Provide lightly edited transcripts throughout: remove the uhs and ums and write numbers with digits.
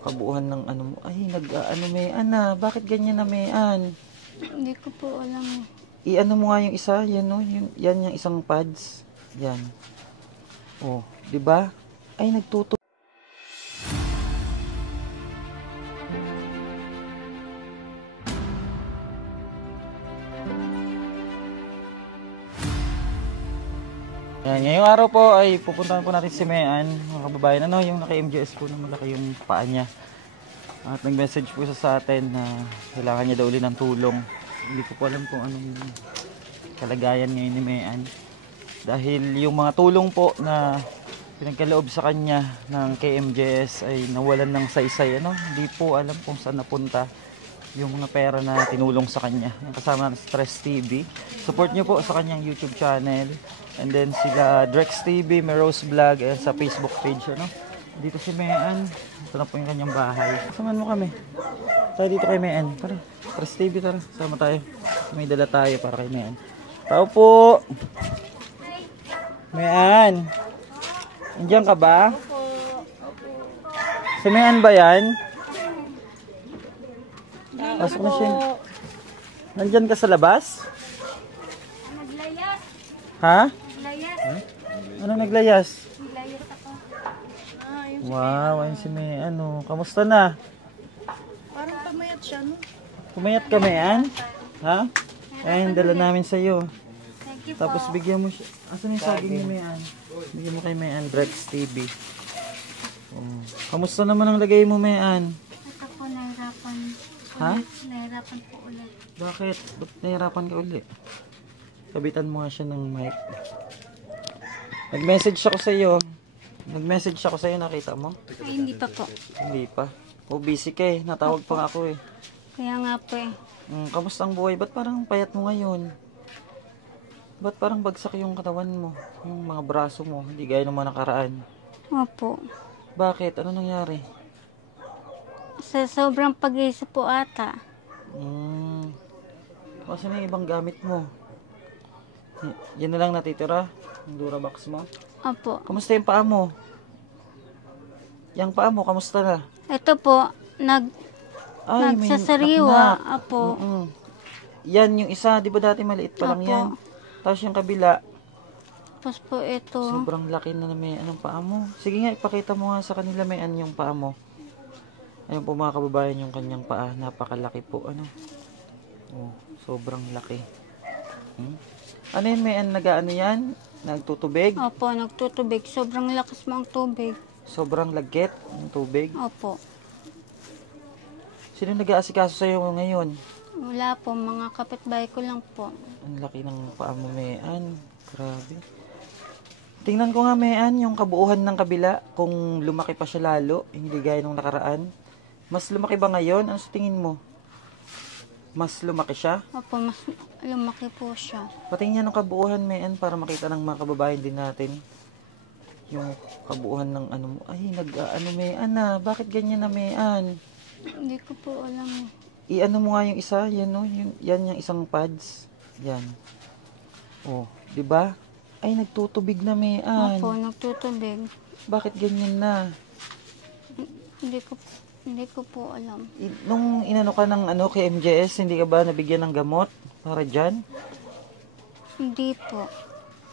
kabuuhan ng ano mo. Ay, ano Mean na. Bakit ganyan na Mean? Hindi ko po alam. I-ano mo nga yung isa, yan no, yan yung isang pads. Yan. Oh, 'di ba? Ay nagtuto. Yan, ngayong araw po ay pupuntahan po natin si Mean, mga kababayan, ano, yung naka-MGS po na malaki yung paa niya. At nag-message po siya sa atin na kailangan niya daw uli ng tulong. Hindi ko po alam kung anong kalagayan ngayon ni Mean. Dahil yung mga tulong po na pinagkaloob sa kanya ng KMJS ay nawalan ng saysay, ano. Hindi po alam kung saan napunta yung mga pera na tinulong sa kanya. Kasama ng Stress TV. Support niyo po sa kanyang YouTube channel. And then sila Drex TV, Meros Vlog, and sa Facebook page, ano. Dito si Mean. Ito na po yung kanyang bahay. Samahan mo kami. Tayo dito kay Mean. Tara, Stress TV, tara. Sama tayo. May dala tayo para kay Mean. Tao po. Mean. Andiyan ka ba? Si Mean ba yan? Pasok na siya. Nandyan ka sa labas? Naglayas. Ha? Naglayas. Ano naglayas? Naglayas ako. Wow, ayun si Mean. Ano, kamusta na? Parang pamayat siya, no? Pumayat ka, Mean? Ha? Ayun, dala namin sa'yo. Thank you Tapos po. bigyan mo siya. Asan yung saging ni Mean? Bigyan mo kay Mean, Drex TV. Oh. Kamusta naman ang lagay mo, Mean? Ito po, nahirapan. Ha? Nahirapan po ulit. Bakit? Ba't nahirapan ka uli? Kabitan mo nga siya ng mic. Nag-message ako sa iyo. Nag-message ako sa iyo, nakita mo? Ay, hindi pa po. Hindi pa. O busy ka eh. Natawag pa nga ako eh. Kaya nga po eh. Kamusta ang buhay? Ba't parang payat mo ngayon? Ba't parang bagsak yung katawan mo? Yung mga braso mo, hindi gaya ng mga nakaraan. Opo. Bakit? Ano nangyari? Sa sobrang pag-iisip po ata. Kasi may ibang gamit mo. Yan na lang natitira? Yung Durabox mo? Opo. Kamusta yung paa mo? Yung paa mo, kamusta na? Ito po, Ay, may nagsasariwa. naknak. Opo. Yan, yung isa, di ba dati maliit pa lang Opo. yan? Tapos yung kabila, Tapos po ito. sobrang laki na may anong paa mo. Sige nga, ipakita mo nga sa kanila may yung paa mo. Ayun po mga kababayan, yung kanyang paa. Napakalaki po, ano. Oh, sobrang laki. Ano yun, may nag-ano yan? Nagtutubig? Opo, nagtutubig. Sobrang lakas mo ang tubig. Sobrang lagkit ng tubig. Opo. Sino nag-aasikaso sa'yo ngayon? Wala po, mga kapitbahay ko lang po. Ang laki ng paa mo, Mean. Grabe. Tingnan ko nga, Mean, yung kabuuhan ng kabila. Kung lumaki pa siya lalo, hindi gaya nung nakaraan. Mas lumaki ba ngayon? Ano sa tingin mo? Mas lumaki siya? Opo, mas lumaki po siya. Patingin ng kabuuhan, Mean, para makita ng mga kababayan din natin. Yung kabuuhan ng ano mo. Ay, ano, Mean na. Bakit ganyan na, Mean? Hindi ko po alam. I-ano mo nga yung isa, yan no, yan yung isang pads. Yan. Oh, 'di ba? Ay nagtutubig na, Mean. Opo, nagtutubig. Bakit ganyan na? Hindi ko po alam. Nung inano ka ng ano kay MJS, hindi ka ba nabigyan ng gamot para diyan? Hindi po.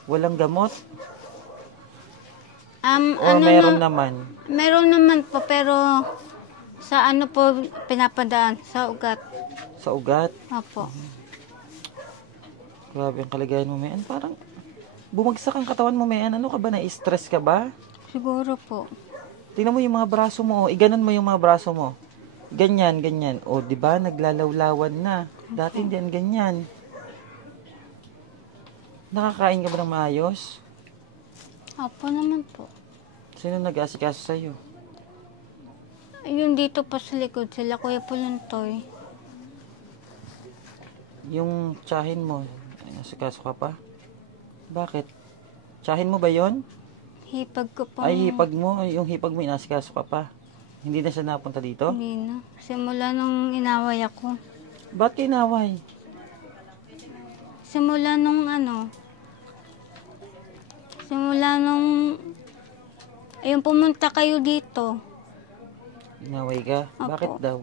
Walang gamot? O Ano meron na, naman? meron naman po, pero sa ano po pinapadaan? Sa ugat. Sa ugat? Opo. Grabe ang kalagayan mo, Mean. Parang bumagsak ang katawan mo, Mean. Ano ka ba? Na-stress ka ba? Siguro po. Tingnan mo yung mga braso mo. Iganon mo yung mga braso mo. Ganyan, ganyan. O, di ba? Naglalawlawan na. Dati hindi yan ganyan. Nakakain ka ba ng maayos? Opo naman po. Sino nag-aasikaso sa'yo? Yung dito pa sa likod, sila Kuya Pulantoy. Yung tsahin mo, asikaso ka pa? Bakit? Tsahin mo ba yon? Hipag ko po. Ay, hipag mo. Yung hipag mo, inasikaso ka pa. Hindi na siya napunta dito? Hindi na. Simula nung inaway ako. Ba't kinaway? Simula nung yung pumunta kayo dito. Inaway ka? Opo. Bakit daw?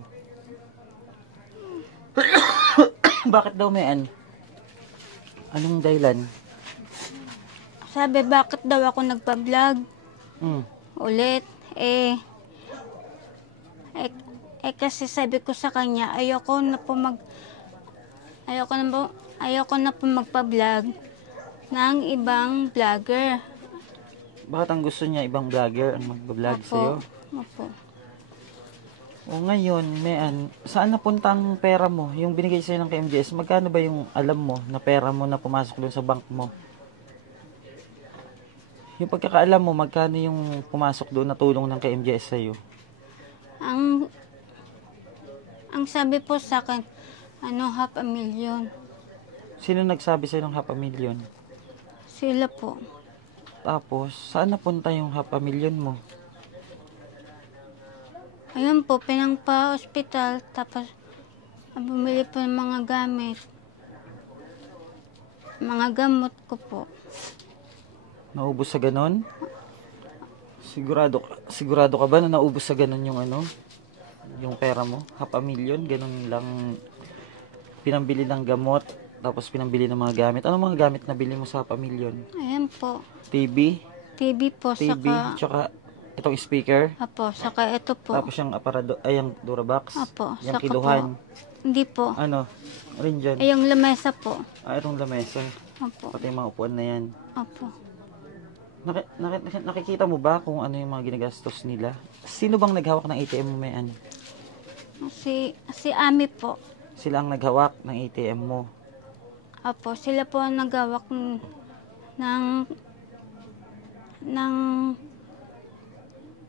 Bakit daw, Mean? Anong dahilan? Sabi, bakit daw ako nagpa-vlog Hmm. ulit? Kasi sabi ko sa kanya, ayoko na po magpa-vlog ng ibang vlogger. Bakit ang gusto niya ibang vlogger ang mag-vlog sa'yo? Opo. O ngayon, Mean, saan napunta ang pera mo? Yung binigay sa'yo ng KMJS, magkano ba yung alam mo na pera mo na pumasok doon sa bank mo? Yung pagkakaalam mo, magkano yung pumasok doon na tulong ng KMJS sa'yo? Ang sabi po sa akin, 500,000. Sino nagsabi sa'yo ng 500,000? Sila po. Tapos, saan napunta yung 500,000 mo? Ayun po, pinangpa-hospital, tapos bumili po ng mga gamit. Mga gamot ko po. Naubos sa ganon? Sigurado ka ba na naubos sa ganon yung yung pera mo? 500,000, ganon lang pinambili ng gamot, tapos pinambili ng mga gamit. Anong mga gamit na bili mo sa 500,000? Ayan po. TV, po, tsaka itong speaker, saka ito po. tapos yung aparado, ay yung Durabox, Apo, yung saka kiluhan. Hindi po. Ano? Rin dyan. Yung lamesa po. Itong lamesa. Opo. Pati yung mga upuan na yan. Opo. Nakikita mo ba kung ano yung mga ginagastos nila? Sino bang naghawak ng ATM mo, Mean? Si Ami po. Sila ang naghawak ng ATM mo. Opo, sila po ang naghawak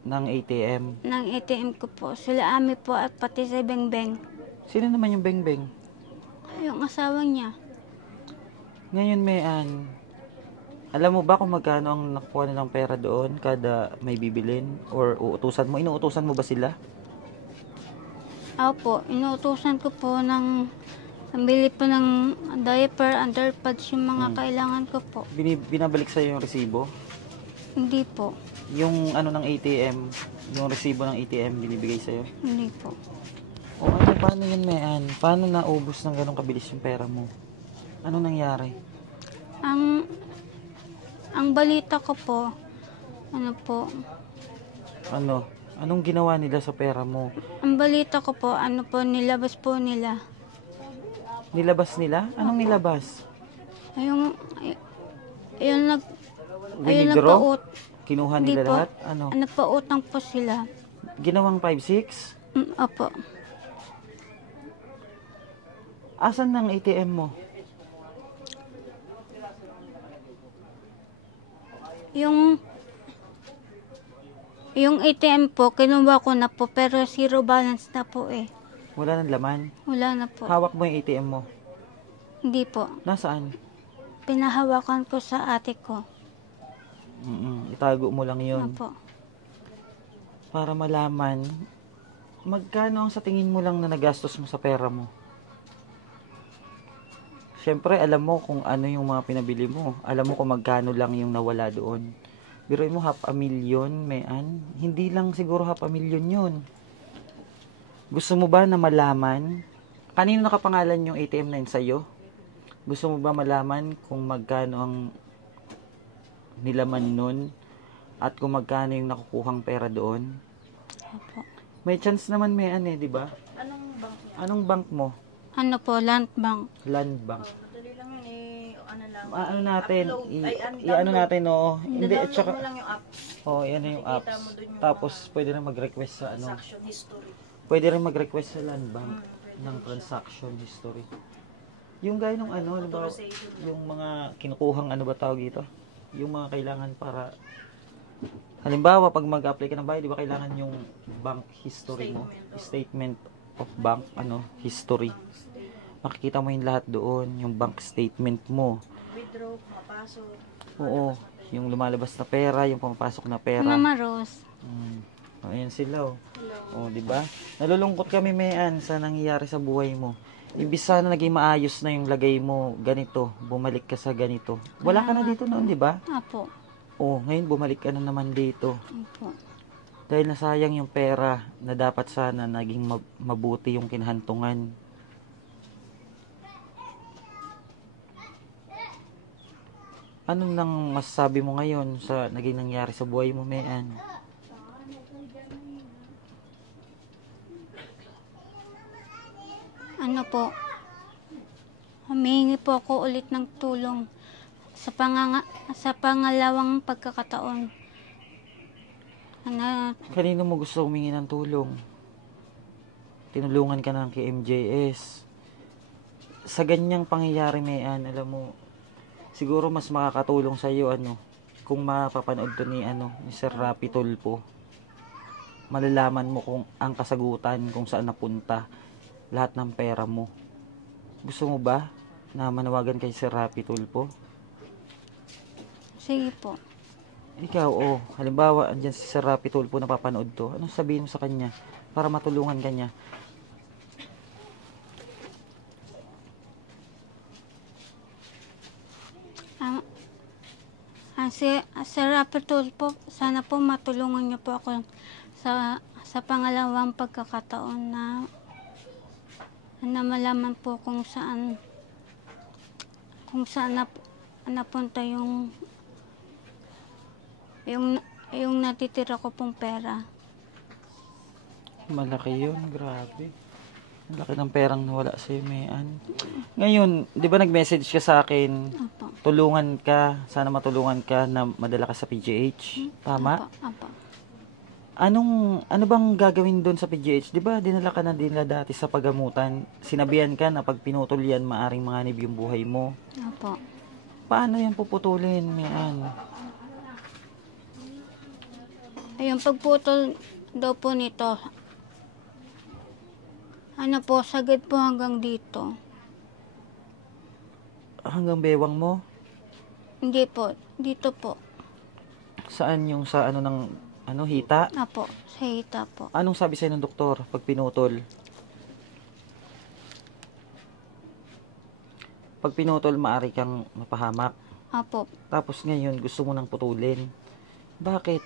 Ng ATM. ng ATM ko po. Sila Ami po at pati si Bengbeng. Sino naman yung Bengbeng? Yung asawa niya. Ngayon, Mean, alam mo ba kung magkano ang nakuha nilang pera doon kada may bibilin? Or uutusan mo? Inuutusan mo ba sila? Opo, inuutusan ko po pambili po ng diaper, underpads, yung mga kailangan ko po. Binabalik sa'yo yung resibo? Hindi po. Yung ng ATM, yung resibo ng ATM binibigay sa'yo? Hindi po. O paano yun, Mean? Paano naubos ng ganong kabilis yung pera mo? Anong nangyari? Ang balita ko po, Anong ginawa nila sa pera mo? ang balita ko po, nilabas po nila. Nilabas nila? Anong nilabas? Ayun Winidraw? Kinuha Hindi nila po. lahat? Ano? Nagpautang po sila. Ginawang 5-6? Opo. Asan ng ATM mo? Yung ATM po, kinuha ko na po, pero zero balance na po eh. Wala nang laman? Wala na po. Hawak mo yung ATM mo? Hindi po. Nasaan? Pinahawakan ko sa ate ko. Itago mo lang yun. Opo. Para malaman, magkano ang sa tingin mo lang na nagastos mo sa pera mo? Siyempre, alam mo kung ano yung mga pinabili mo. Alam mo kung magkano lang yung nawala doon. Biruin mo 500,000, Mean. Hindi lang siguro 500,000 yun. Gusto mo ba na malaman? Kanino nakapangalan yung ATM na yun sa'yo? Gusto mo ba malaman kung magkano ang nilaman nun? At kung magkano yung nakukuhang pera doon? Opo. May chance naman, Mean di ba? Anong bank mo? Land Bank. Land Bank. Madali lang yun Ano natin? Download. natin, oo. Hindi, at Download saka, mo lang yung app. yan na yung apps. mo dun yung Tapos, pwede rin mag-request sa Transaction history. Pwede rin mag-request sa Land Bank ng transaction history. Yung gaya nung halimbawa, yung mga kinukuhang ba tawag dito? Yung mga kailangan para, halimbawa, pag mag-apply ka ng bahay, di ba kailangan yung bank history mo? Statement of bank, history. Makikita mo yung lahat doon, yung bank statement mo. Withdraw, mapasok. Oo, yung lumalabas na pera, yung pumapasok na pera. Mama Rose. Ayan sila, oh. Di ba? Nalulungkot kami, Mean, sa nangyayari sa buhay mo. Ibig sana naging maayos na yung lagay mo, ganito, bumalik ka sa ganito. Wala ka na dito noon, di ba? Opo. Oh, ngayon bumalik ka na naman dito. Opo. Dahil nasayang yung pera na dapat sana naging mabuti yung kinahantungan. Ano nang masasabi mo ngayon sa naging nangyari sa buhay mo, Mean? Ano po, humihingi po ako ulit ng tulong sa pangalawang pagkakataon. Ano, Kanino mo gusto humingi ng tulong? Tinulungan ka ng kay MJS. Sa ganyang pangyayari, Mean, alam mo, siguro mas makakatulong sa iyo kung mapapanood to ni Sir Rapi Tulfo. Malalaman mo kung ang kasagutan kung saan napunta lahat ng pera mo. Gusto mo ba na manawagan kay Sir Rapi Tulfo? sige po. Ikaw, halimbawa, andyan si Sir Rapi Tulfo na papanood to. Anong sabihin mo sa kanya para matulungan ka niya? Sir Rapitol po, sana po matulungan niyo po ako sa pangalawang pagkakataon na malaman po kung saan napunta yung natitira ko pong pera. Malaki yun, grabe. Ang laki ng perang nawala sa'yo, Mean. Ngayon, di ba nag-message ka sa akin, Opo. tulungan ka, sana matulungan ka na madala ka sa PGH? Tama? Opo. Ano bang gagawin doon sa PGH? Di ba dinala ka na dinala dati sa pagamutan? Sinabihan ka na pag pinutol yan, maaring manganib yung buhay mo. Opo. Paano yan puputulin, Mean? Ayun, pagputol daw po nito, sagad po hanggang dito. Hanggang bewang mo? Hindi po, dito po. Saan yung sa hita? Opo, sa hita po. Anong sabi sa'yo ng doktor pag pinutol? Pag pinutol, maaari kang mapahamak. Opo. Tapos ngayon, gusto mo nang putulin. Bakit?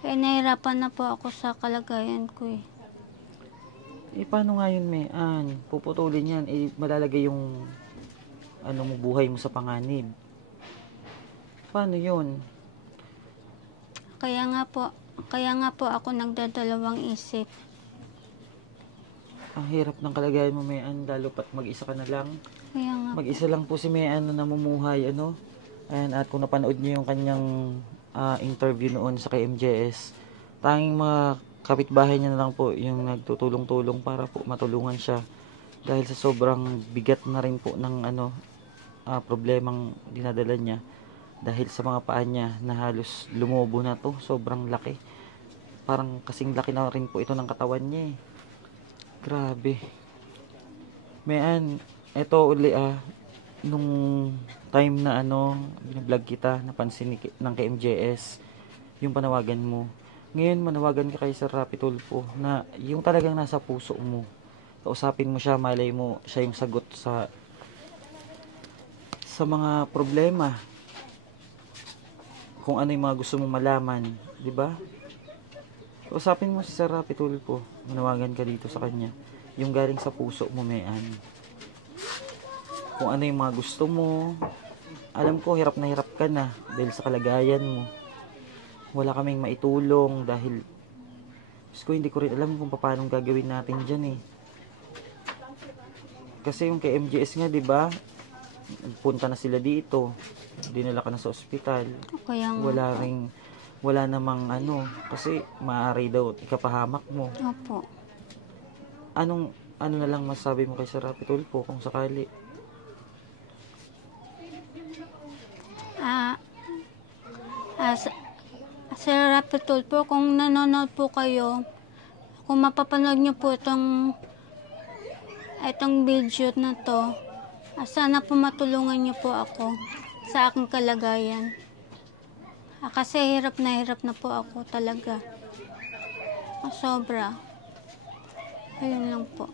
Nahirapan na po ako sa kalagayan ko eh. Paano nga yun, Mean? Puputulin yan, malalagay yung buhay mo sa panganib. Paano yun? Kaya nga po ako nagdadalawang isip. Ang hirap ng kalagayan mo, Mean, lalo pat mag-isa ka na lang. Kaya nga Mag-isa lang po si Mean na namumuhay, Ayan, at kung napanood niyo yung kanyang interview noon sa KMJS, tanging mga kapitbahay niya na lang po yung nagtutulong-tulong para po matulungan siya. Dahil sa sobrang bigat na rin po ng problemang dinadala niya. Dahil sa mga paa niya na halos lumubo na to, sobrang laki. Parang kasing laki na rin po ito ng katawan niya eh. Grabe. Mean, eto uli nung time na binablog kita, napansin ng KMJS yung panawagan mo. Ngayon manawagan ka kay Sir Rapi Tulfo na yung talagang nasa puso mo. Kausapin mo siya, malay mo siya yung sagot sa mga problema. Kung ano yung mga gusto mong malaman, di ba? Kausapin mo si Sir Rapi Tulfo, manawagan ka dito sa kanya. Yung galing sa puso mo, Mean. Kung ano yung mga gusto mo. Alam ko, hirap na hirap ka na dahil sa kalagayan mo. Wala kaming maitulong dahil hindi ko rin alam kung paano gagawin natin dyan eh. Kasi yung kay MJS nga, di ba? Punta na sila dito. Dinala ka na sa ospital. Kaya nga Wala namang kasi maaari daw ikapahamak mo. Opo. Ano na lang masabi mo kay Sir Rapi Tulfo kung sakali? Sir Rapi Tulfo, kung nanonood po kayo, kung mapapanood niyo po itong video na to, sana po matulungan niyo po ako sa aking kalagayan. Kasi hirap na po ako talaga. Sobra. Ayun lang po.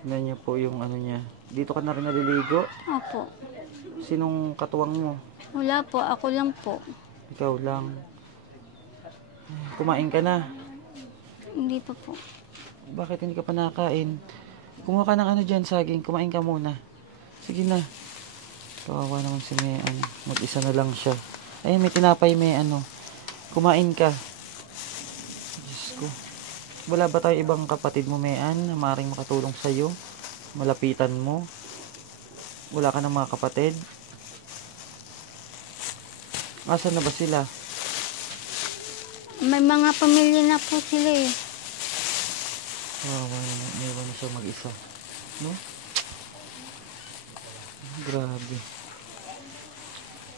Tignan niyo po yung niya. Dito ka na rin naliligo? Opo. Sinong katuwang mo? Wala po, ako lang po. Ikaw lang. Kumain ka na. Hindi pa po. Bakit hindi ka pa nakain? Kumuha ka ng ano dyan, saging. Kumain ka muna. Sige na. Kawawa naman si Mayan. Mag-isa na lang siya. Ay, may tinapay, may ano. Kumain ka. Diyos ko. Wala ba tayo ibang kapatid mo, Mayan, na maaaring makatulong sa'yo? Malapitan mo? Wala ka ng mga kapatid? Asan na ba sila? May mga pamilya na po sila eh. Kawawa naman. May iwan na siya mag-isa. No? Grabe.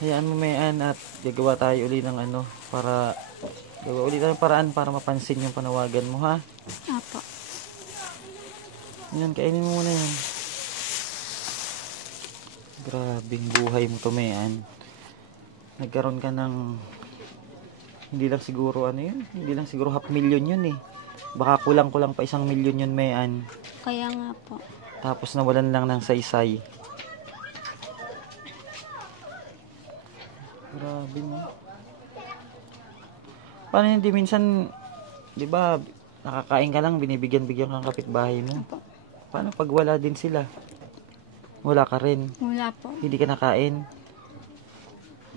Hayaan mo, Mayan, at gagawa tayo uli ng ano, para gagawa uli tayo ng paraan para mapansin yung panawagan mo, ha? Apo. Yan, kainin mo muna yan. Grabing buhay mo to, Mayan. Nagkaroon ka ng hindi lang siguro ano yun, hindi lang siguro 500,000 yun eh. Baka kulang-kulang pa 1,000,000 yun, Mayan. Kaya nga po. Tapos nawalan lang ng saysay. Grabe mo. Paano hindi minsan, di ba, nakakain ka lang, binibigyan-bigyan kang kapitbahay mo. Apo. Paano pag wala din sila? Wala ka rin. Wala po. Hindi ka nakain.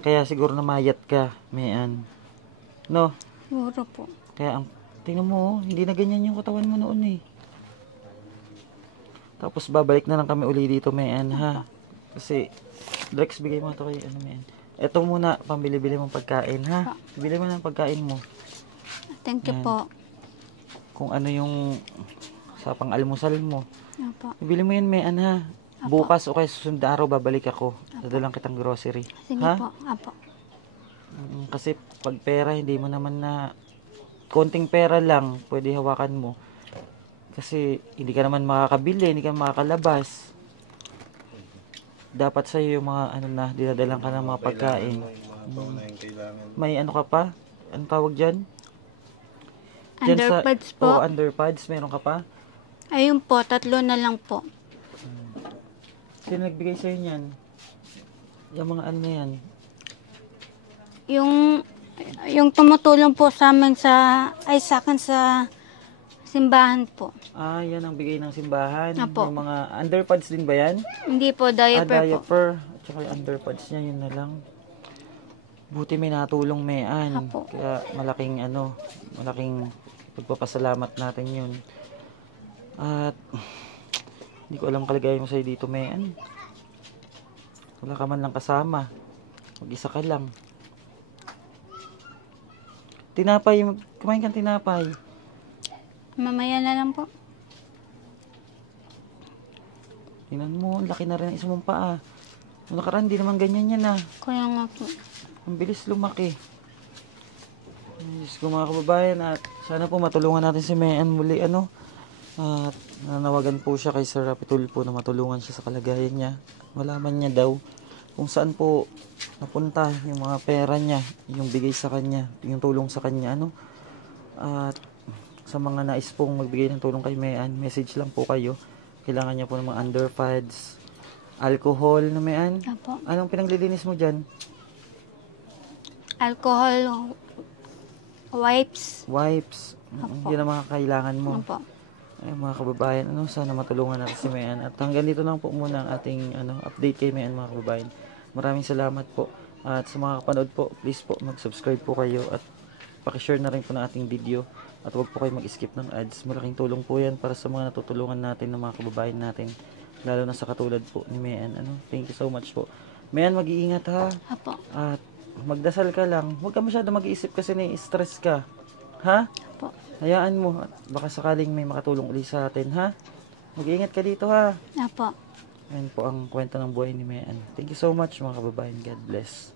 Kaya siguro namayat ka, Mayan. No? Siguro po. Kaya ang tingnan mo, oh, hindi na ganyan yung katawan mo noon eh. Tapos babalik na lang kami uli dito, Mayan, ha? Kasi, Drex, bigay mo ito kay ano, Mayan. Ito muna, pambili-bili mong pagkain, ha? Bili mo ng pagkain mo. Thank you Yan. po. Kung ano yung sa pang-almusal mo. Apo. Bili mo yan, Mayan, ha? Apo. Bukas o kaya susunod na araw, babalik ako. Dadalang kitang grocery. Sige Ha? po. Apo. Kasi pag pera, hindi mo naman na konting pera lang, pwede hawakan mo. Kasi hindi ka naman makakabili, hindi ka makakalabas. Dapat sa'yo yung mga ano na, dinadalang ka ng mga pagkain. May ano ka pa? Anong tawag dyan? Dyan Underpads po. Oo, underpads. Meron ka pa? Ayun po, 3 na lang po. Sino nagbigay sa'yo niyan? Yung mga ano na yan. Yung tumutulong po sa amin sa akin sa simbahan po. Ah, yan ang bigay ng simbahan. Apo. Yung mga underpads din ba yan? Hindi po, diaper po. Diaper. At saka yung underpads niya, yun na lang. Buti may natulong, Mayan. Apo. Kaya malaking pagpapasalamat natin yun. At hindi ko alam kalagayan mo sa'yo dito, Mayan. Wala ka man lang kasama. Mag-isa ka lang. Tinapay, kumain kang tinapay. Mamaya na lang po. Tingnan mo, ang laki na rin ang isa mong paa. Nung nakaraan, di naman ganyan yan ah. Kaya nga po. Ang bilis lumaki. Diyos ko mga kababayan, at sana po matulungan natin si Mayan muli ano. At nanawagan po siya kay Sir Rapitul po na matulungan siya sa kalagayan niya. Malaman niya daw kung saan po napunta yung mga pera niya, yung bigay sa kanya, yung tulong sa kanya ano. At sa mga nais pong magbigay ng tulong kay Mayan, message lang po kayo. Kailangan niya po ng mga underpads, alcohol na Mayan. Apo. Anong pinaglilinis mo dyan? Alcohol wipes. Wipes. Apo. Yun ang mga kailangan mo. Apo. Ay, mga kababayan, ano, sana matulungan natin si Mayan. At hanggang dito lang po muna ang ating update kay Mayan, mga kababayan. Maraming salamat po. At sa mga kapanood po, please po mag-subscribe po kayo at pakishare na rin po ng ating video. At huwag po kayo mag-skip ng ads. Malaking tulong po yan para sa mga natutulungan natin ng mga kababayan natin. Lalo na sa katulad po ni Mayan. Thank you so much po. Mayan, mag-iingat ha. Apo. At magdasal ka lang. Huwag ka masyado mag-iisip kasi na-stress ka. Ha? Apo. Hayaan mo. At baka sakaling may makatulong ulit sa atin, ha? Mag-iingat ka dito, ha? Apo. Ayan po ang kwento ng buhay ni Mayan. Thank you so much, mga kababayan. God bless.